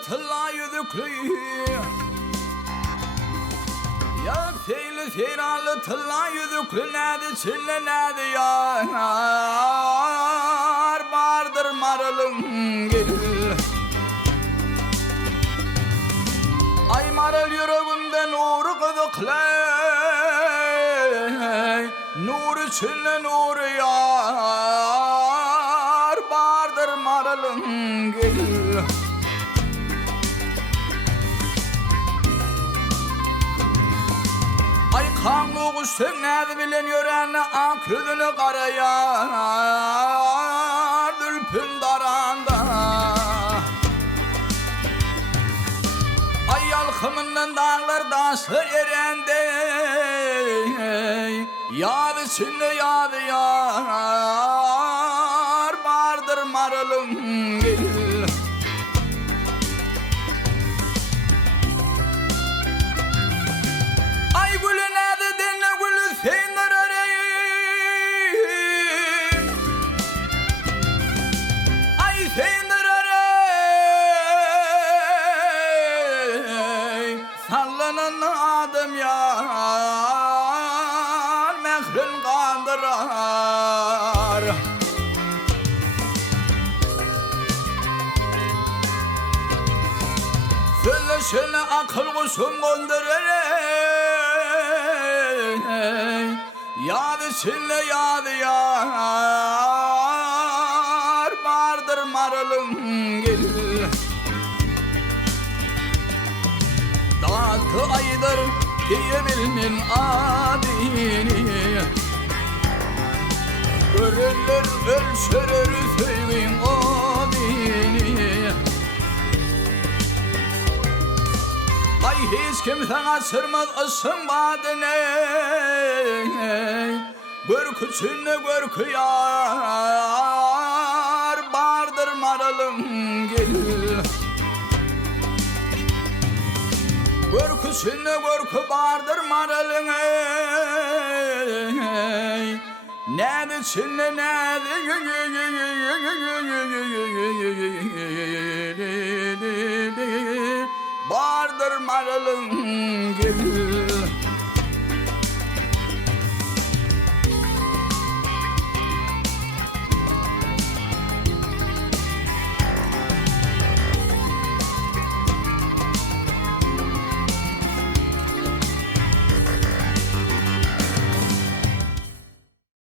tılla yüzüklü ya feyli feyralı tılla yüzüklü nedi çille nedi yar bardır marılın gel ay marıl yüreğinde nuru kızıklay nuru çille nuru yar bardır marılın gel ay kanlı kuşun nedi bilen yörenle ak yüzünü karayar dülpün daranda ay yalkımından dağlar daşır yerende yağdı içinde yağdı yar vardır marılın gel ay gülü nedi dinle gülü seyndir arayın ay seyndir arayın sallanan adım yar mehrin kandırar sözleşene akıl kuşum gönderir yağdı çille yağdı yar vardır marılın gel dağıtı aydır diyebilmin adini görürler ölçerür söyleyin o dini ay hiç kimsen açırmaz ısın badine görkü çünne görkü yar bardır marılın gel görkü çünne görkü bardır marılın nedi çünne nedi bardır marılın gel